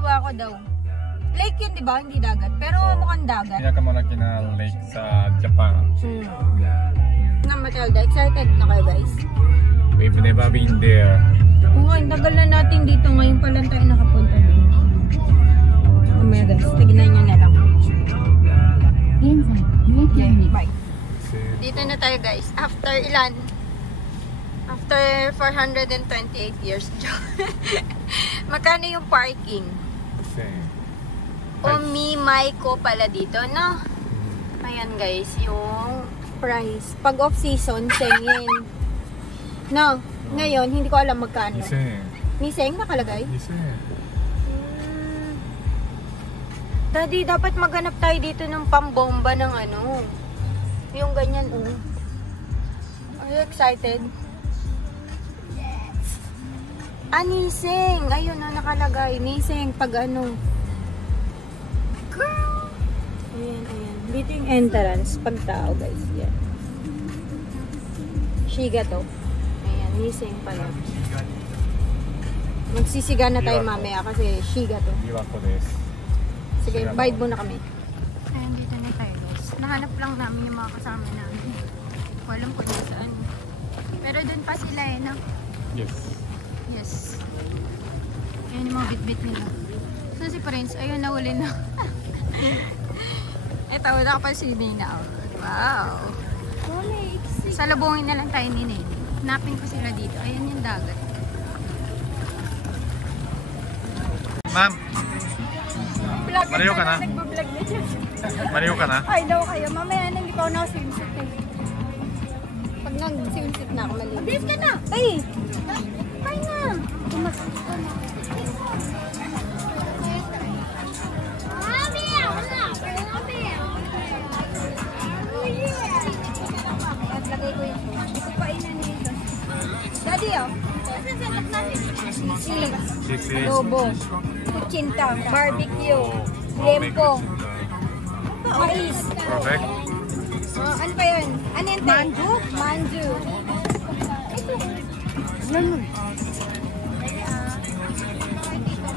kaliwa ko daw. Lake yun, di ba? Hindi dagat. Pero mukhang dagat. Pinakamalaki na lake sa Japan. Na Matilda, excited na kayo guys? We've never been there. Oo, ang tagal na natin dito. Ngayon pa lang tayo nakapunta doon. Mamaya guys, tignan nyo na lang. Bye. Dito na tayo guys. After ilan? After 428 years. Magkano yung parking? Omimaiko pala dito, no? Ayan guys, yung price. Pag off-season, sengin. No, ngayon, hindi ko alam magkano. Niseng nakalagay? Daddy, dapat maghanap tayo dito ng pambomba ng ano. Yung ganyan, oh. Are you excited? Yes. Ah, niseng. Ayun na nakalagay. Niseng pag ano. Girl! Ayan, ayan. Dito yung entrance. Pag tao, guys. Yan. Shiga to. Ayan, niseng pala. Magsisiga na tayo mamaya kasi Shiga to. Sige, bite muna kami. Ayan, dito na tayo guys. Nahanap lang namin yung mga kasama namin. Hindi ko alam kung saan. Pero dun pa sila eh, no? Yes. Yes. Ayan yung mga bit-bit nila. So si Prince, ayun, nahuli na. Eto, nakapansinin na. Wow. Salubungin na lang tayo ni Nene. Hanapin ko sila dito. Ayan yung dagat. Ma'am! Mariyo ka na? Mariyo ka na? Ay, daw kayo. Mamaya na hindi pa ako naka-swimsuit eh. Pag nag-swimsuit na ako, maliit. Mabilis ka na! Ay! Ay na! Lagay ko yun. Hindi ko painan dito. Daddy, oh. Sili. Adobo. Kuchinta. Barbecue. Lempo. Mais. Perfect. Ano pa yun? Ano yun? Manju? Manju.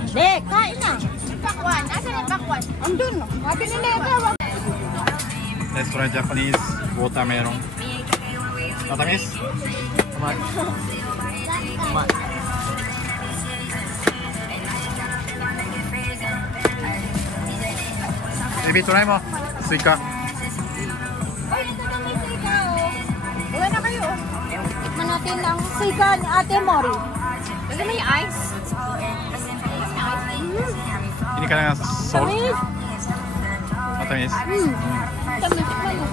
Dek, kain na. Pakwan. Asan yung pakwan? Andun. Mati nila ito. Let's try Japanese watermelon. Matamis? Kumain. Kumain. Baby, try mo. Suika. Ay, ito na may suika, oh. Uwi na kayo, oh. Tikman natin ang suika ni Ate Mori. Kasi may ice. Ini ka na salt? Tamis. Matamis? Tamis. Tikman mo.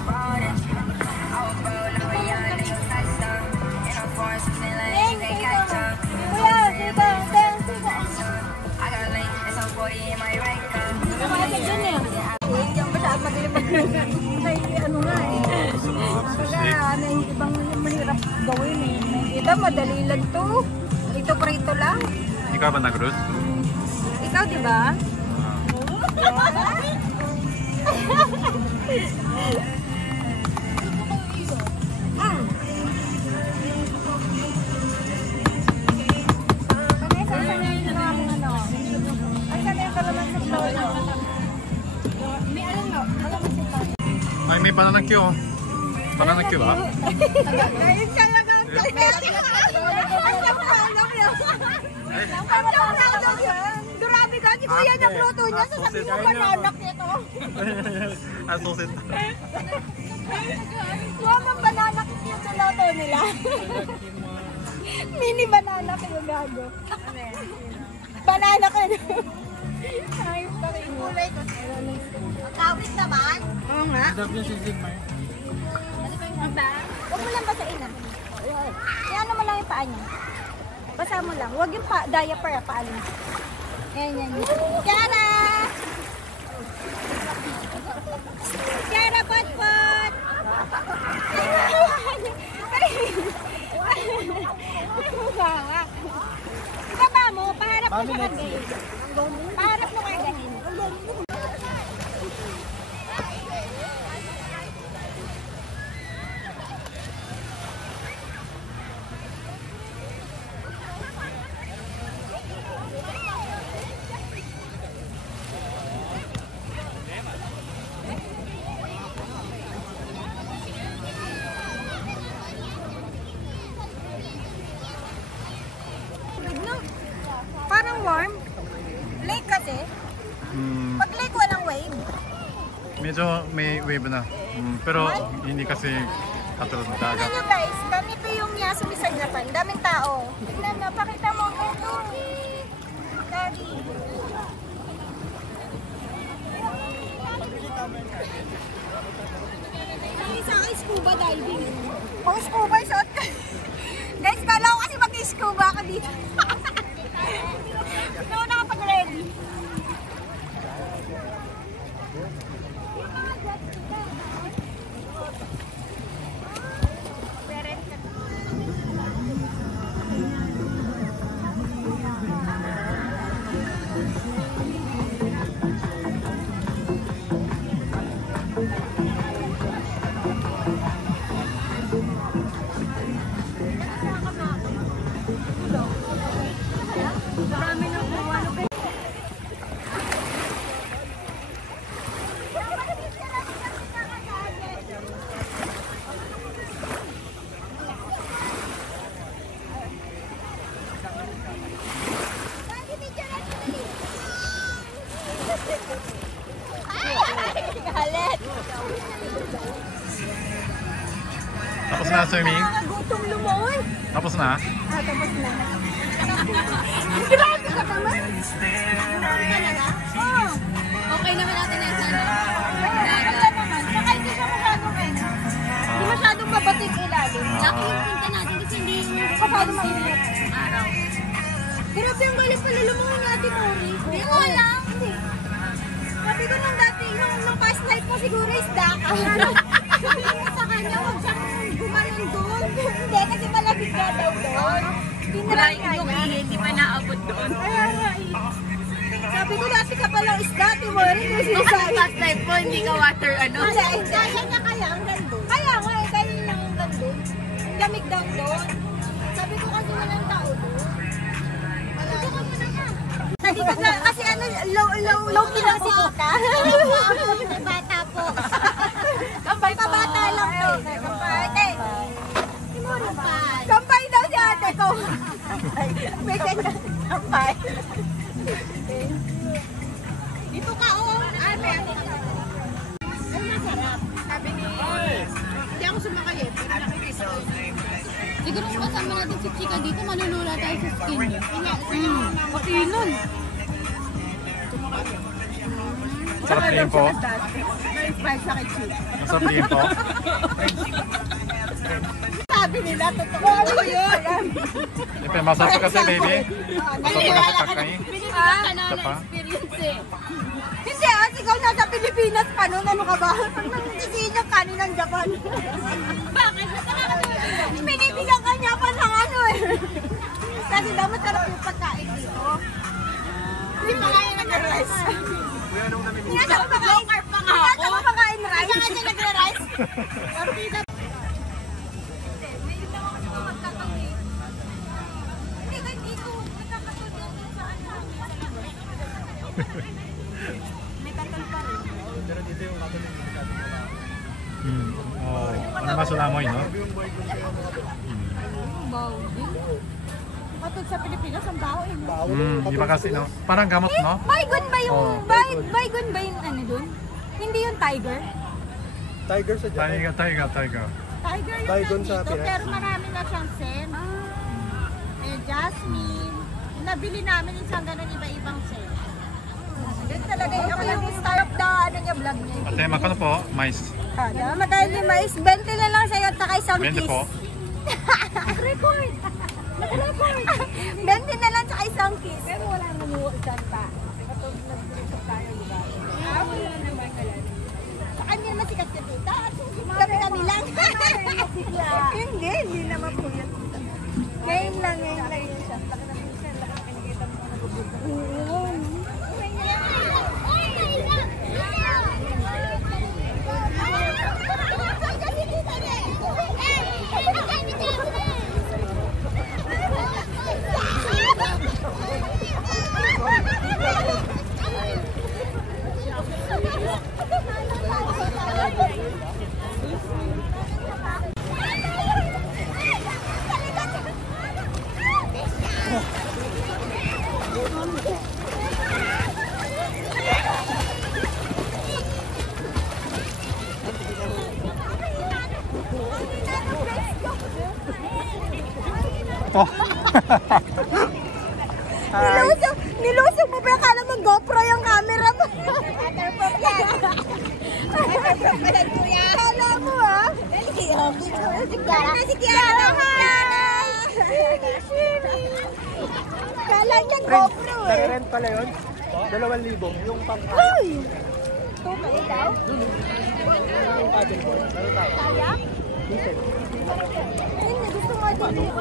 Ano nga eh. Kaya ibang mahirap gawin eh. Ito madali lang to. Ito prito lang. Ikaw ba nag-root? Ikaw diba? Ay, may banana Q. Banana Q ba? Ngayon siya lang ang Grabe ka, di ko yan nagluto niya. Sasabihin mo bananak nito. Asusin. Huwag ang bananak yung luto nila. Mini bananak yung gago. Bananak yun. Ayos pa rin. Kulay ko. Kawit naman. Oo nga. Huwag mo lang basain na. Yan naman lang yung paa niya. Basa mo lang. Huwag yung diaper paalin. Yan, yan. Kiara! Kiara, pot-pot! Baba mo, paharap mo sa kagay. Paharap mo kagahin. warm. Lake kasi. Mm, Pag lake, walang wave. medyo may wave na. Pero hindi kasi katulad ng Tingnan dagat. nyo guys, ganito yung Yasumi sa Japan. Daming tao. Tingnan mo, pakita mo. Ito. Daddy. Isa ka scuba diving. Oh, scuba shot ka. Guys, kala ko kasi mag-scuba ka dito. Ito na kapag ready. Galit. Tapos na swimming? Nakakagutom lumoy. Tapos na? Tapos na. Grabe ka naman. Talaga? Oo. Okay naman natin na sana. Maganda naman. Saka hindi siya masyadong hindi masyadong mabating ilalim. Laki yung pinta natin kasi hindi yung masyadong mainit. Araw. Grabe ang galing pala lumungan ni Ate Mori. Hindi ko alam. Sabi ko nung dati, nung past life mo siguro isda ka. Sabi ko sa kanya, huwag siyang gumanon doon. Hindi, kasi malabig ka daw doon. Tinry Yung hindi pa naabot doon. Kaya nga eh. Sabi ko dati ka palang isda, Timori. Nung past life mo, hindi ka water ano. Kaya niya kaya ang gandun. Kaya nga eh, kaya lang ang gandun. Ang lamig daw doon. Sabi ko kasi walang tao doon. Dito ka muna nga. Sabi ko na, kasi ano, low pinasita. Bata po. Kampay pa bata lang to. Kampay. Timori pa. Kampay daw si ate ko. May ganyan. Kampay. Dito ka oh. Ay, masarap. Sabi ni... Hindi ako sumakay eh. Pero nakikita ko. Siguro kung kasama natin si Chika dito, malulula tayo sa skin niya. Okay nun. Sarap din po. Na-inspired sa kitchen. Masarap din po. Sabi nila, totoo yun. Siyempre, masarap kasi baby. Masarap kasi kakay. Binibigyan ka na Isa ng pa? experience eh. Hindi ikaw nasa Pilipinas pa noon. Ano ka ba? Pag nangisiin yung kanin ng Japan. Bakit? Binibigyan ka niya pa ng ano eh. Kasi daw masarap yung pagkain dito. Hindi pa kaya nag-rice. Hindi na siya kumakain. pa nga Hindi na siya ako. kumakain rice. Hindi ka siya nagre-rice. Oh, ano masulamoy, no? Matod sa Pilipinas, ang baho eh. Iba kasi, no? Parang gamot, no? Baygon ba yung, Oh. baygon ba yung ano dun? Hindi yung tiger? Tiger sa Japan. Tiger. Tiger yung Baygon sa nandito, Pinas. pero marami na siyang scent. Eh, jasmine. Nabili namin isang ganun iba-ibang scent. Ganun talaga yung ako yung star of the ano niya, vlog niya. Ate, makano po? Mais. Kada, magkano yung mais? 20 na lang sa'yo at saka isang 20 kiss. po. Record! Record! 20 na lang tsaka isang kiss. Pero wala naman dyan pa. Kapag nag-trip tayo, diba? Wala naman kalan. Sa kanya masikat ka tita. At kami lang. Hindi naman po yun. Ngayon lang yun siya. Laki na po siya. Laki na kinikita mo na nabubuto. Oo. Oh. Nilusog mo ba? Akala mo GoPro yung camera mo. Waterproof yan. Waterproof pa lang ko yan. Akala mo ah. Si Kiara. Hi! Akala niya GoPro eh. Nare-rent pala yun. 2,000 yung pang Uy! Tumay daw? yung paddleboard. Meron tayo. Kaya? Decent. Ayun, gusto mo din.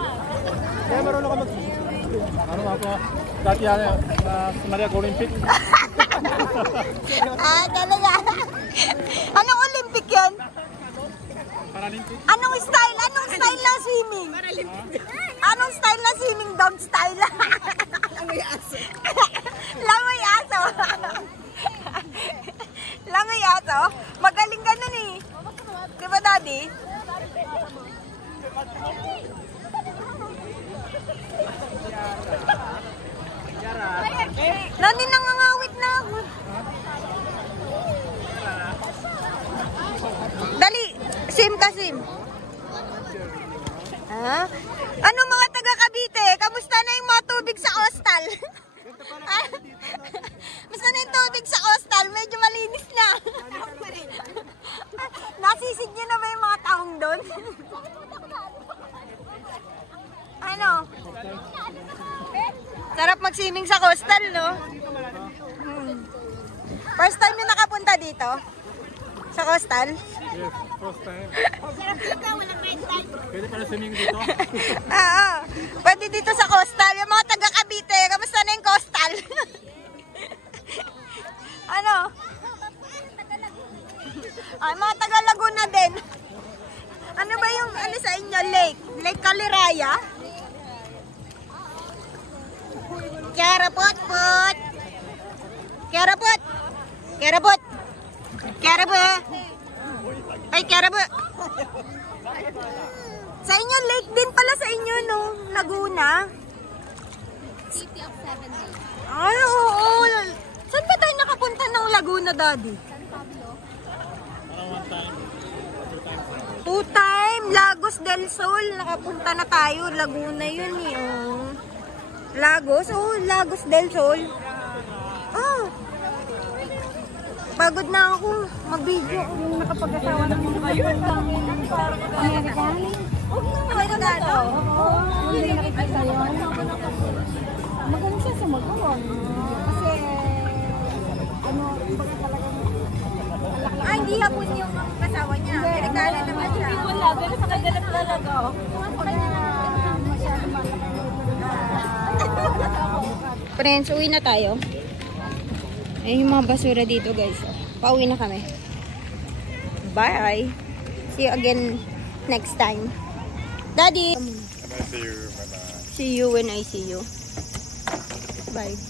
Kaya marunong ka mag... Ano ako? Dati yan, sumali ako Olympic. Talaga. Anong Olympic yun? Paralympic. Anong style? Anong style ng swimming? Anong style ng swimming? Dog style? Langoy aso. Langoy aso. Langoy aso? Magaling ka nun eh. Di ba, Daddy? Nani, nangangawit na ako. Dali, sim ka sim. Ha? Ano mga taga Cavite? Kamusta na yung mga tubig sa hostel? Kamusta na yung tubig sa hostel? Medyo malinis na. Nasisid nyo na ba yung mga taong doon? Ano? Sarap mag-swimming sa coastal, no? First time yung nakapunta dito? Sa coastal? Yes, first time. Pwede pala swimming dito? Oo. Pwede dito sa coastal. Yung mga taga Cavite, kamusta na yung coastal? Ano? Ay, mga taga Laguna din. Ano ba yung ano sa inyo? Lake? Lake Caliraya? Kiarapot-pot! Kiarapot! Kiarapot! Kiarapot! Ay, kiarapot! Sa inyo, lake din pala sa inyo, no? Laguna. City of 7 days. Ay, oo. Saan ba tayo nakapunta ng Laguna, Daddy? Parang one time, two times. 2 time, Lagos del Sol. Nakapunta na tayo. Laguna yun eh. Oh. Lagos? Oh, Lagos del Sol. Oh. Pagod na ako. Mag-video. Yung nakapag-asawa ng mga kayo. Amerikano? Huwag na Amerikano. Oo. Hindi nakikita yun. Magaling siya sa magawa. Kasi, ano, baga talagang hindi hapon yung kasawa niya. Amerikano naman siya. Hindi wala. Pero sa kaganap talaga. Friends, uwi na tayo. Ayun yung mga basura dito, guys. Pauwi na kami. Bye! See you again next time. Daddy! See you. Bye-bye. See you when I see you. Bye.